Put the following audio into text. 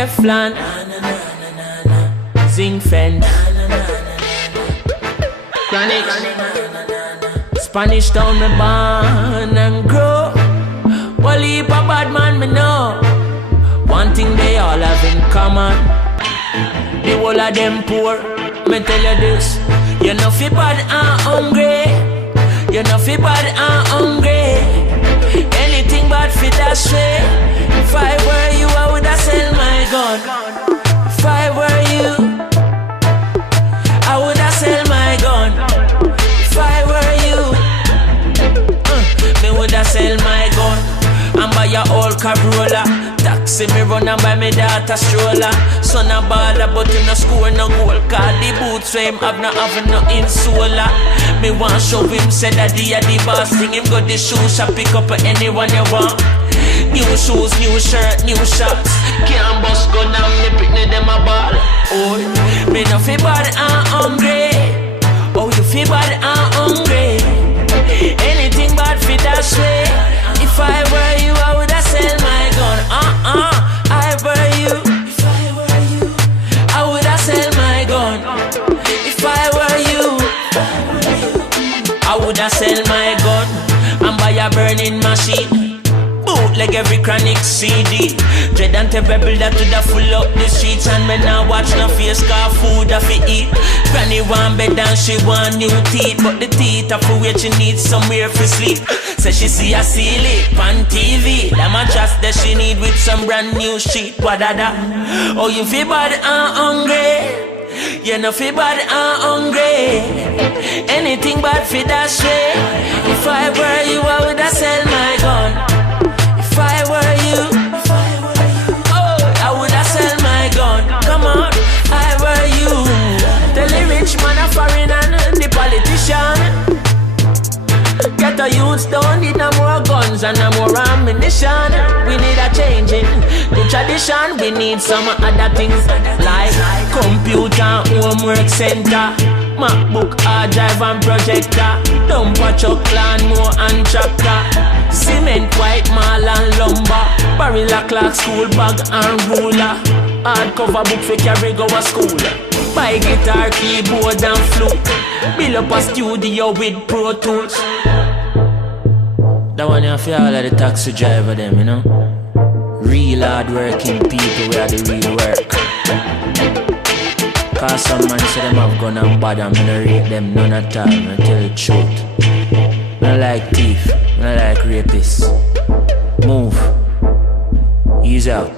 Teflon, zinc fence, Chronixx, Spanish town me born and grow. Well, heap a bad man me know. One thing they all have in common, the whole of them poor. Me tell you this, you know fi bad and hungry. You know fi bad and hungry. Anything bad fi that way. If I were you, I woulda sell my gun. If I were you, I woulda sell my gun. If I were you, me woulda sell my gun and buy a old Corolla. Taxi me run and buy me daughter stroller. Son a baller but him no score no goal. Cause the boots for him have no insola. Me want show him say that he a the boss. Bring him go the shoe shop, pick up anyone you want. New shoes, new shirt, new shots. Can't bust gun and me picnic them a ball. Oh, me no fi bad and hungry. Oh, you fi bad and hungry. Anything bad fi that way. If I were you, I woulda sell my gun. I were you. If I were you, I woulda sell my gun. If I were you, I woulda sell my gun and buy a burning machine. Like every Chronixx CD. Dread and terror that to the full up the streets. And me now watch no face car food I fi eat. Granny want bed and she want new teeth. But the teeth are for where she needs somewhere for sleep. Say she see a ceiling on TV. That mattress that she need with some brand new sheet. Wadada. Oh, you feel bad and hungry. You know feel bad and hungry. Anything bad for that way. If I were you, I woulda sell my gun. If I were you, oh, I woulda sell my gun. Come on, I were you. Tell the rich man a foreign and the politician. Get the youths don't need no more guns and no more ammunition. We need a changing the tradition. We need some other things like computer, homework center, MacBook, hard drive and projector, dumper truck, lawnmower and tractor, cement, white mall and lumber, barilla clock, school bag and ruler, hardcover book for carry go to school, buy guitar, keyboard and flute, build up a studio with Pro Tools. That one you feel all of the taxi driver them, you know. Real hard working people where the real work. Cause some man say them have gun and bad and me no rate them none at all. I tell the truth. I don't like thief, I don't like rapists. Move. Ease out.